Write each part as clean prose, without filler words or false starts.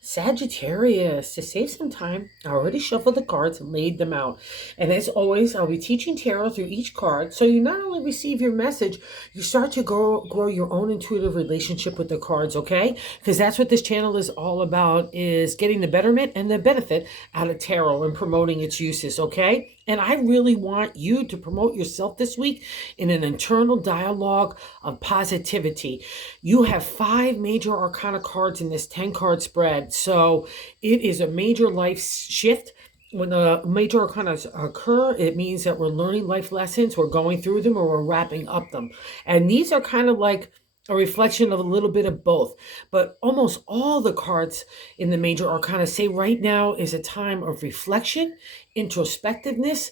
Sagittarius, to save some time, I already shuffled the cards and laid them out. And as always, I'll be teaching tarot through each card. So you not only receive your message, you start to grow your own intuitive relationship with the cards, okay? Because that's what this channel is all about, is getting the betterment and the benefit out of tarot and promoting its uses, okay? And I really want you to promote yourself this week in an internal dialogue of positivity. You have 5 major arcana cards in this 10-card spread. So it is a major life shift. When the major arcana occur, it means that we're learning life lessons, we're going through them, or we're wrapping up them. And these are kind of like a reflection of a little bit of both. But almost all the cards in the major arcana say right now is a time of reflection, introspectiveness,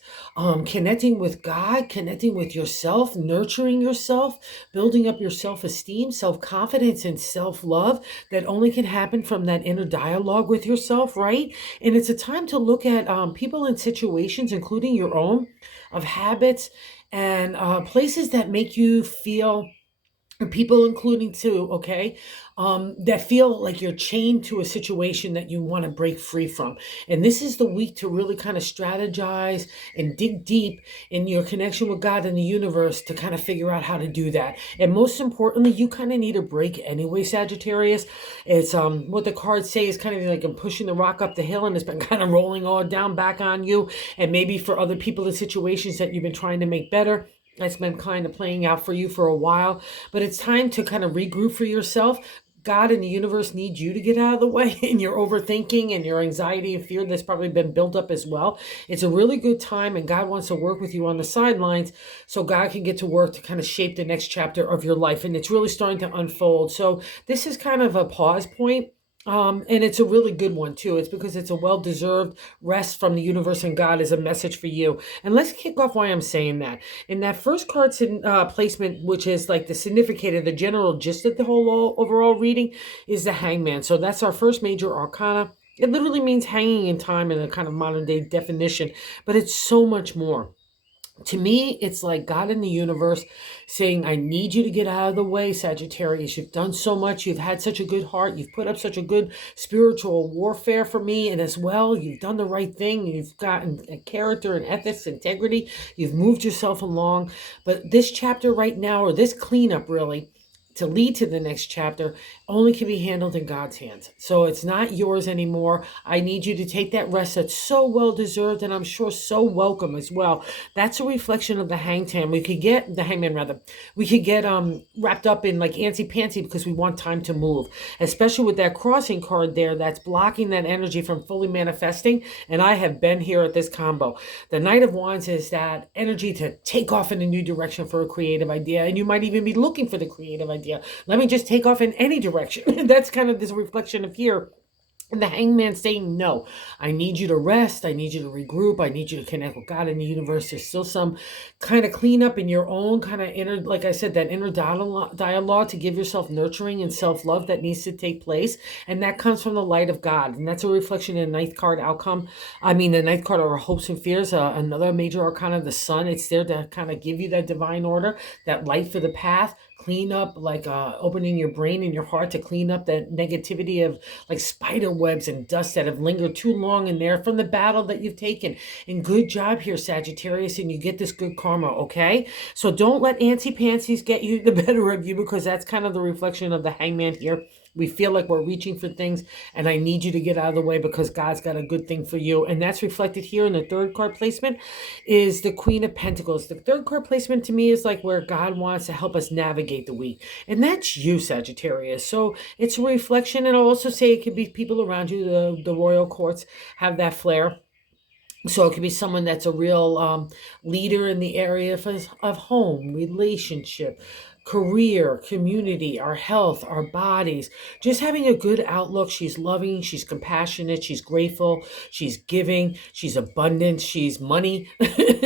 connecting with God, connecting with yourself, nurturing yourself, building up your self-esteem, self-confidence, and self-love that only can happen from that inner dialogue with yourself, right? And it's a time to look at people and situations, including your own, of habits and places that make you feel, people including too, okay, that feel like you're chained to a situation that you want to break free from. And this is the week to really kind of strategize and dig deep in your connection with God and the universe to kind of figure out how to do that. And most importantly, you kind of need a break anyway, Sagittarius. It's what the cards say is kind of like I'm pushing the rock up the hill, and it's been kind of rolling all down back on you. And maybe for other people in situations that you've been trying to make better, that's been kind of playing out for you for a while. But it's time to kind of regroup for yourself. God and the universe need you to get out of the way, and your overthinking and your anxiety and fear that's probably been built up as well. It's a really good time, and God wants to work with you on the sidelines so God can get to work to kind of shape the next chapter of your life. And it's really starting to unfold. So this is kind of a pause point. And it's a really good one too. It's because it's a well-deserved rest from the universe, and God is a message for you. And let's kick off why I'm saying that. In that first card placement, which is like the significator, the general gist of the whole overall reading, is the Hangman. So that's our first major arcana. It literally means hanging in time in a kind of modern day definition, but it's so much more. To me, it's like God in the universe saying, I need you to get out of the way, Sagittarius. You've done so much. You've had such a good heart. You've put up such a good spiritual warfare for me. And as well, you've done the right thing. You've gotten a character and ethics, integrity. You've moved yourself along. But this chapter right now, or this cleanup really, to lead to the next chapter, only can be handled in God's hands. So it's not yours anymore. I need you to take that rest that's so well deserved, and I'm sure so welcome as well. That's a reflection of the hangman. We could get the hangman rather. We could get wrapped up in like antsy pantsy because we want time to move, especially with that crossing card there that's blocking that energy from fully manifesting. And I have been here at this combo. The Knight of Wands is that energy to take off in a new direction for a creative idea, and you might even be looking for the creative idea. Let me just take off in any direction. That's kind of this reflection of here. And the hangman saying, no, I need you to rest. I need you to regroup. I need you to connect with God and the universe. There's still some kind of cleanup in your own kind of inner, like I said, that inner dialogue to give yourself nurturing and self-love that needs to take place. And that comes from the light of God. And that's a reflection in the ninth card outcome. I mean, the ninth card are hopes and fears, another major arcana, the sun. It's there to kind of give you that divine order, that light for the path. Clean up, like opening your brain and your heart to clean up that negativity of like spider webs and dust that have lingered too long in there from the battle that you've taken. And good job here, Sagittarius, and you get this good karma, okay? So don't let antsy pantsies get you the better of you, because that's kind of the reflection of the hangman here. We feel like we're reaching for things, and I need you to get out of the way because God's got a good thing for you. And that's reflected here in the third card placement is the Queen of Pentacles. The third card placement to me is like where God wants to help us navigate the week. And that's you, Sagittarius. So it's a reflection. And I'll also say it could be people around you. The royal courts have that flair. So it could be someone that's a real leader in the area of home, relationship, career, community, our health, our bodies, just having a good outlook. She's loving, she's compassionate, she's grateful, she's giving, she's abundant, she's money,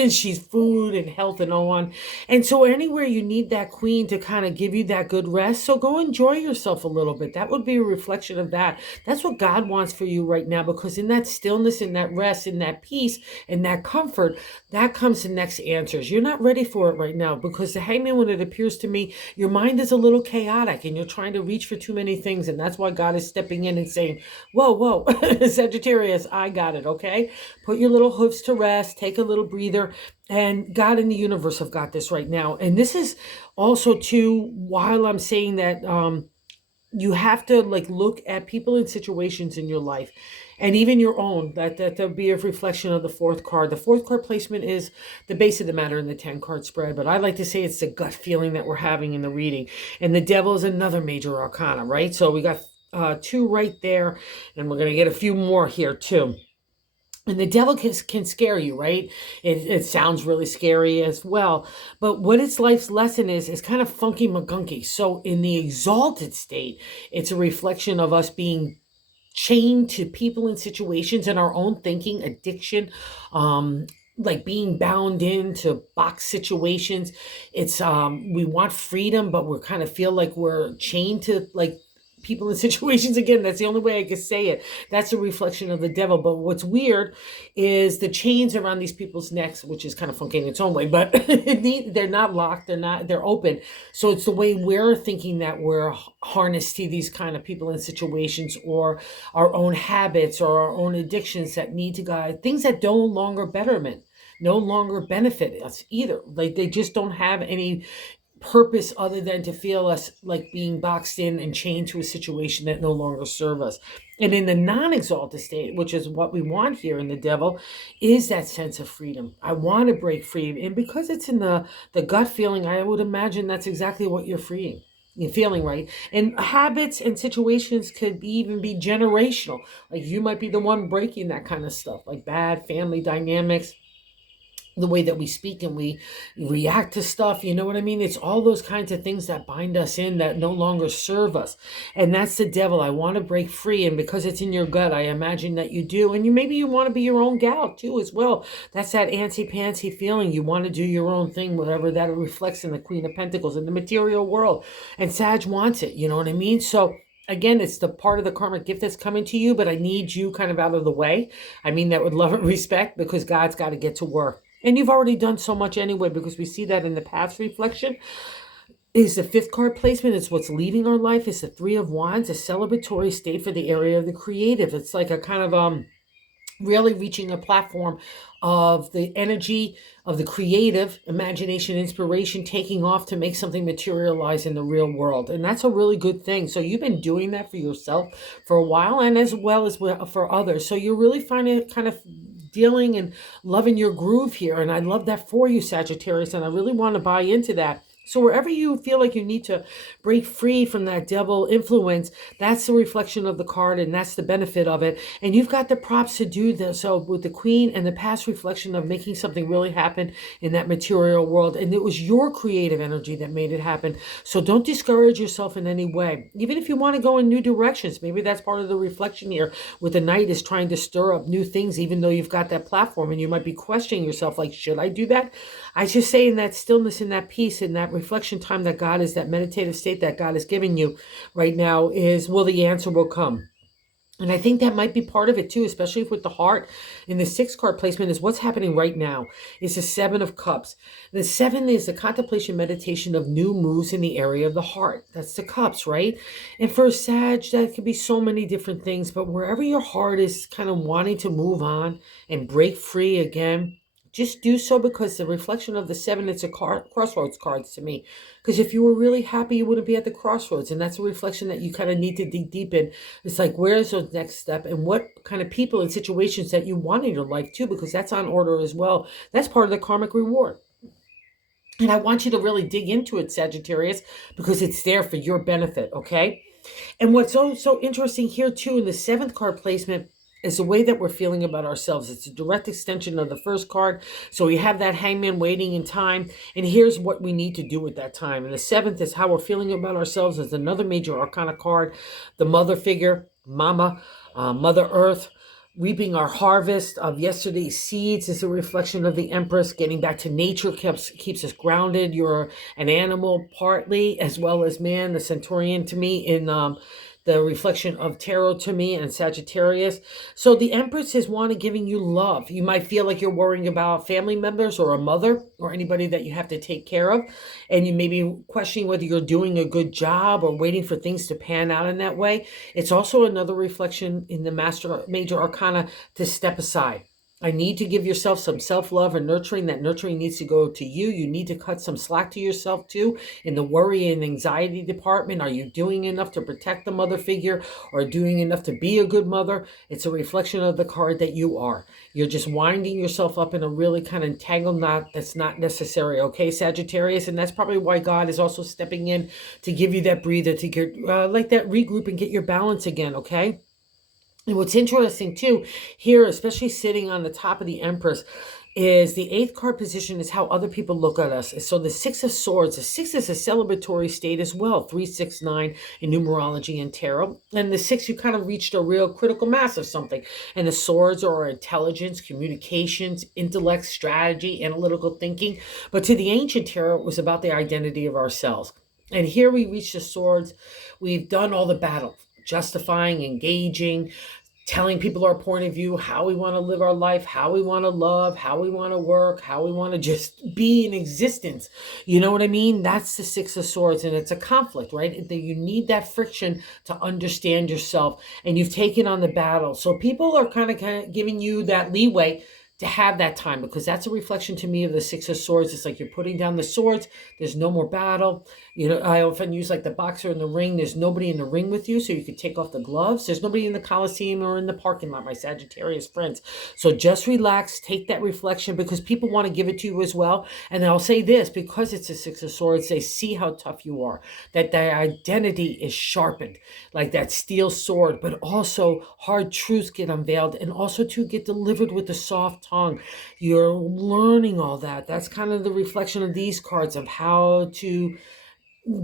she's food and health and all on. And so anywhere you need that queen to kind of give you that good rest, so go enjoy yourself a little bit. That would be a reflection of that. That's what God wants for you right now, because in that stillness, in that rest, in that peace, in that comfort, that comes the next answers. You're not ready for it right now, because the hangman, when it appears to me, maybe your mind is a little chaotic and you're trying to reach for too many things. And that's why God is stepping in and saying, whoa, whoa, Sagittarius, I got it. Okay. Put your little hooves to rest, take a little breather, and God and the universe have got this right now. And this is also too, while I'm saying that, you have to like look at people and situations in your life and even your own that'll be a reflection of the fourth card. The fourth card placement is the base of the matter in the 10 card spread, but I like to say it's the gut feeling that we're having in the reading. And the devil is another major arcana, right? So we got two right there, and we're going to get a few more here too. And the devil can scare you, right? It sounds really scary as well. But what its life's lesson is kind of funky magunky. So in the exalted state, it's a reflection of us being chained to people and situations and our own thinking, addiction, like being bound into box situations. It's we want freedom, but we're kind of feel like we're chained to like people and situations again. That's the only way I can say it. That's a reflection of the devil. But what's weird is the chains around these people's necks, which is kind of funky in its own way, but they're not locked, they're open. So it's the way we're thinking that we're harnessed to these kind of people and situations, or our own habits or our own addictions that need to guide things that no longer betterment, no longer benefit us either. Like they just don't have any purpose other than to feel us like being boxed in and chained to a situation that no longer serve us. And in the non-exalted state, which is what we want here in the devil, is that sense of freedom. I want to break free. And because it's in the gut feeling, I would imagine that's exactly what you're freeing. You're feeling, right? And habits and situations could even be generational. Like you might be the one breaking that kind of stuff, like bad family dynamics, the way that we speak and we react to stuff, you know what I mean? It's all those kinds of things that bind us in that no longer serve us. And that's the devil. I want to break free. And because it's in your gut, I imagine that you do. And maybe you want to be your own gal too as well. That's that antsy-pantsy feeling. You want to do your own thing, whatever that reflects in the Queen of Pentacles in the material world. And Sag wants it, you know what I mean? So again, it's the part of the karmic gift that's coming to you, but I need you kind of out of the way. I mean that with love and respect, because God's got to get to work. And you've already done so much anyway, because we see that in the past reflection. Is the fifth card placement. It's what's leaving our life. It's the Three of Wands, a celebratory state for the area of the creative. It's like a kind of really reaching a platform of the energy of the creative imagination, inspiration, taking off to make something materialize in the real world. And that's a really good thing. So you've been doing that for yourself for a while, and as well as for others. So you're really finding kind of dealing and loving your groove here. And I love that for you, Sagittarius. And I really want to buy into that. So wherever you feel like you need to break free from that devil influence, that's the reflection of the card, and that's the benefit of it. And you've got the props to do this. So with the Queen and the past reflection of making something really happen in that material world. And it was your creative energy that made it happen. So don't discourage yourself in any way. Even if you want to go in new directions, maybe that's part of the reflection here with the Knight, is trying to stir up new things, even though you've got that platform and you might be questioning yourself, like, should I do that? I just say in that stillness, in that peace, in that reflection time that God is, that meditative state that God is giving you right now, is, well, the answer will come. And I think that might be part of it too, especially with the heart. In the sixth card placement is what's happening right now. It's the Seven of Cups. The seven is the contemplation, meditation of new moves in the area of the heart. That's the cups, right? And for a Sag, that could be so many different things. But wherever your heart is kind of wanting to move on and break free again, just do so, because the reflection of the seven, it's a crossroads cards to me. Because if you were really happy, you wouldn't be at the crossroads. And that's a reflection that you kind of need to dig deep in. It's like, where's the next step? And what kind of people and situations that you want in your life too, because that's on order as well. That's part of the karmic reward. And I want you to really dig into it, Sagittarius, because it's there for your benefit, okay? And what's so interesting here too, in the seventh card placement, is the way that we're feeling about ourselves. It's a direct extension of the first card. So we have that Hangman waiting in time. And here's what we need to do with that time. And the seventh is how we're feeling about ourselves. Is another major arcana card. The mother figure, Mama, Mother Earth. Reaping our harvest of yesterday's seeds is a reflection of the Empress. Getting back to nature keeps us grounded. You're an animal partly, as well as man. The Centaurian to me in the reflection of tarot to me and Sagittarius. So the Empress is one of giving you love. You might feel like you're worrying about family members or a mother or anybody that you have to take care of, and you may be questioning whether you're doing a good job or waiting for things to pan out in that way. It's also another reflection in the Master Major Arcana to step aside. I need to give yourself some self-love and nurturing. That nurturing needs to go to you. You need to cut some slack to yourself too. In the worry and anxiety department, are you doing enough to protect the mother figure or doing enough to be a good mother? It's a reflection of the card that you are. You're just winding yourself up in a really kind of entangled knot that's not necessary, okay, Sagittarius? And that's probably why God is also stepping in to give you that breather, to get like that regroup and get your balance again, okay? And what's interesting too, here, especially sitting on the top of the Empress, is the eighth card position is how other people look at us. So the Six of Swords, the six is a celebratory state as well, 369 in numerology and tarot. And the six, you kind of reached a real critical mass of something. And the swords are intelligence, communications, intellect, strategy, analytical thinking. But to the ancient tarot, it was about the identity of ourselves. And here we reach the swords. We've done all the battle, justifying, engaging, telling people our point of view, how we want to live our life, how we want to love, how we want to work, how we want to just be in existence. You know what I mean? That's the Six of Swords, and it's a conflict, right? You need that friction to understand yourself, and you've taken on the battle. So people are kind of giving you that leeway to have that time, because that's a reflection to me of the Six of Swords. It's like you're putting down the swords. There's no more battle. You know, I often use like the boxer in the ring. There's nobody in the ring with you, so you can take off the gloves. There's nobody in the Coliseum or in the parking lot, my Sagittarius friends. So just relax, take that reflection, because people want to give it to you as well. And I'll say this, because it's a Six of Swords, they see how tough you are, that their identity is sharpened, like that steel sword, but also hard truths get unveiled, and also to get delivered with a soft tongue. You're learning all that. That's kind of the reflection of these cards, of how to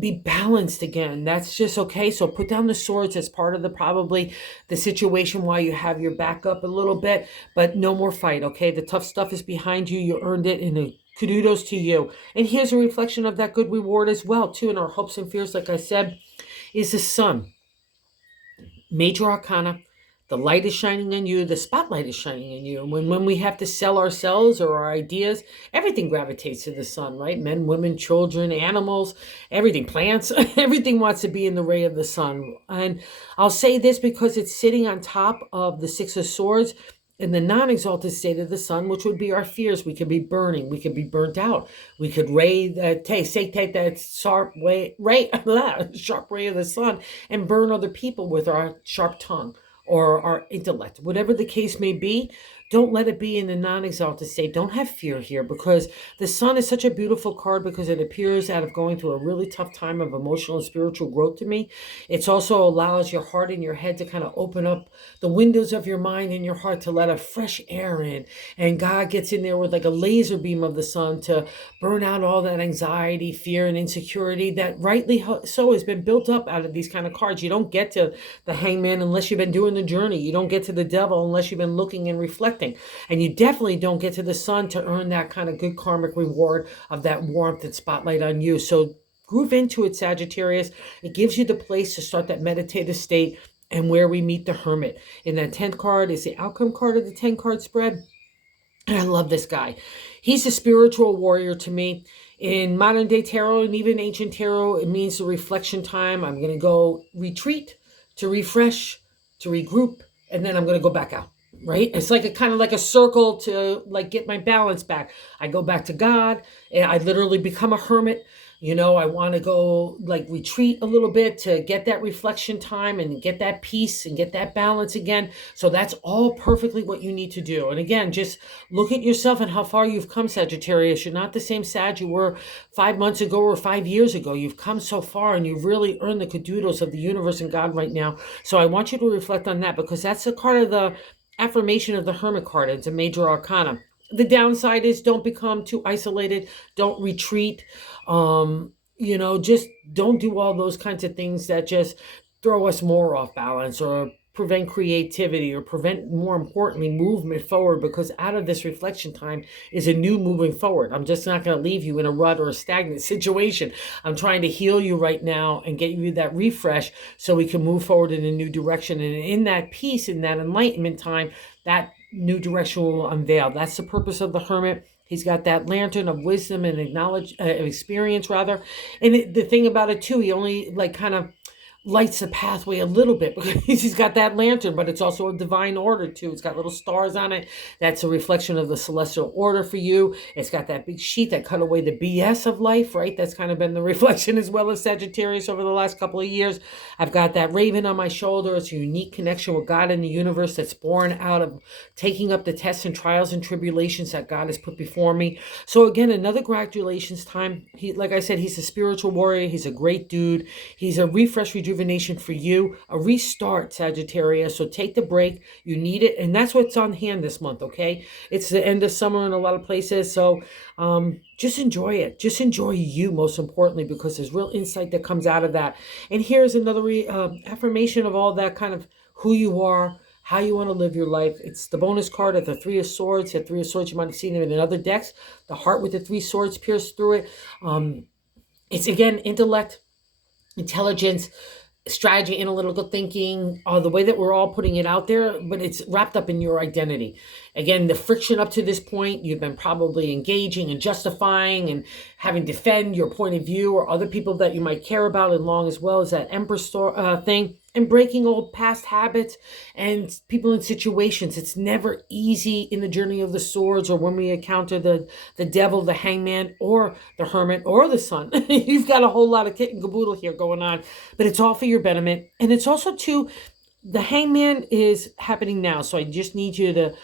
be balanced again. That's just okay. So put down the swords as part of the probably the situation while you have your back up a little bit, but no more fight, okay? The tough stuff is behind you. You earned it, and kudos to you. And here's a reflection of that good reward as well, too, in our hopes and fears, like I said, is the sun. Major Arcana. The light is shining on you. The spotlight is shining on you. And when we have to sell ourselves or our ideas, everything gravitates to the sun, right? Men, women, children, animals, everything, plants, everything wants to be in the ray of the sun. And I'll say this because it's sitting on top of the Six of Swords in the non-exalted state of the sun, which would be our fears. We could be burning. We could be burnt out. We could take that sharp ray of the sun and burn other people with our sharp tongue or our intellect, whatever the case may be. Don't let it be in the non-exalted state. Don't have fear here, because the sun is such a beautiful card, because it appears out of going through a really tough time of emotional and spiritual growth to me. It's also allows your heart and your head to kind of open up the windows of your mind and your heart to let a fresh air in. And God gets in there with like a laser beam of the sun to burn out all that anxiety, fear, and insecurity that rightly so has been built up out of these kind of cards. You don't get to the Hangman unless you've been doing the journey. You don't get to the Devil unless you've been looking and reflecting. And you definitely don't get to the sun to earn that kind of good karmic reward of that warmth and spotlight on you. So groove into it, Sagittarius. It gives you the place to start that meditative state, and where we meet the Hermit. And that 10th card is the outcome card of the 10-card spread. And I love this guy. He's a spiritual warrior to me. In modern day tarot and even ancient tarot, it means the reflection time. I'm going to go retreat, to refresh, to regroup, and then I'm going to go back out. Right? It's like a kind of like a circle to like get my balance back. I go back to God, and I literally become a hermit. You know, I want to go like retreat a little bit to get that reflection time and get that peace and get that balance again. So that's all perfectly what you need to do. And again, just look at yourself and how far you've come, Sagittarius. You're not the same Sag you were 5 months ago or 5 years ago. You've come so far, and you've really earned the kudos of the universe and God right now. So I want you to reflect on that, because that's a part of the affirmation of the Hermit card. It's a major arcana. The downside is don't become too isolated. Don't retreat. You know, just don't do all those kinds of things that just throw us more off balance or prevent creativity or prevent, more importantly, movement forward, because out of this reflection time is a new moving forward. I'm just not going to leave you in a rut or a stagnant situation. I'm trying to heal you right now and get you that refresh so we can move forward in a new direction. And in that peace, in that enlightenment time, that new direction will unveil. That's the purpose of the Hermit. He's got that lantern of wisdom and experience, rather. And the thing about it too, he only like kind of lights the pathway a little bit because he's got that lantern, but it's also a divine order too. It's got little stars on it. That's a reflection of the celestial order for you. It's got that big sheet that cut away the BS of life, right? That's kind of been the reflection as well as Sagittarius over the last couple of years. I've got that raven on my shoulder. It's a unique connection with God in the universe that's born out of taking up the tests and trials and tribulations that God has put before me. So again, another congratulations time. He, like I said, he's a spiritual warrior. He's a great dude. He's a refresh, rejuvenation for you, a restart, Sagittarius. So take the break. You need it. And that's what's on hand this month, okay? It's the end of summer in a lot of places. So just enjoy it. Just enjoy you, most importantly, because there's real insight that comes out of that. And here's another affirmation of all that, kind of who you are, how you want to live your life. It's the bonus card of the Three of Swords. The Three of Swords, you might have seen them in other decks. The heart with the three swords pierced through it. It's, again, intellect, intelligence, strategy, analytical thinking, the way that we're all putting it out there, but it's wrapped up in your identity. Again, the friction up to this point, you've been probably engaging and justifying and having to defend your point of view or other people that you might care about along, as well as that Empress thing, and breaking old past habits and people in situations. It's never easy in the journey of the swords or when we encounter the devil, the hangman, or the hermit, or the sun. You've got a whole lot of kit and caboodle here going on, but it's all for your betterment. And it's also too, the hangman is happening now. So I just need you to,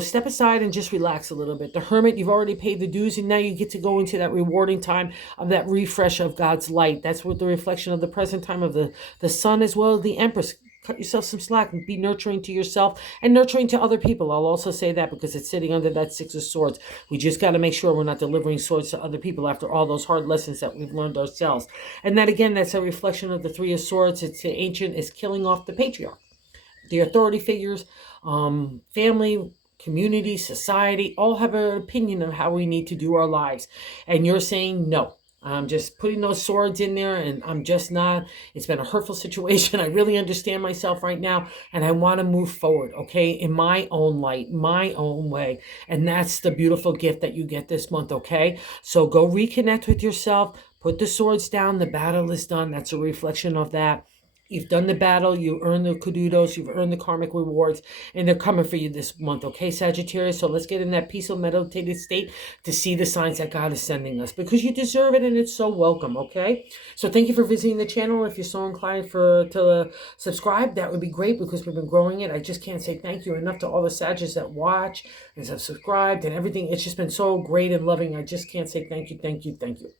step aside and just relax a little bit. The hermit, you've already paid the dues, and now you get to go into that rewarding time of that refresh of God's light. That's what the reflection of the present time of the sun, as well as the Empress. Cut yourself some slack and be nurturing to yourself and nurturing to other people. I'll also say that because it's sitting under that Six of Swords. We just got to make sure we're not delivering swords to other people after all those hard lessons that we've learned ourselves. And that, again, that's a reflection of the Three of Swords. It's the ancient, is killing off the patriarch, the authority figures, family, community, society, all have an opinion of how we need to do our lives. And you're saying no. I'm just putting those swords in there, and I'm just not. It's been a hurtful situation. I really understand myself right now, and I want to move forward, okay, in my own light, my own way. And that's the beautiful gift that you get this month, okay? So go reconnect with yourself. Put the swords down. The battle is done. That's a reflection of that. You've done the battle, you earned the kudos, you've earned the karmic rewards, and they're coming for you this month, okay, Sagittarius? So let's get in that peaceful, meditative state to see the signs that God is sending us, because you deserve it and it's so welcome, okay? So thank you for visiting the channel. If you're so inclined to subscribe, that would be great, because we've been growing it. I just can't say thank you enough to all the Sagittarius that watch and have subscribed and everything. It's just been so great and loving. I just can't say thank you, thank you, thank you.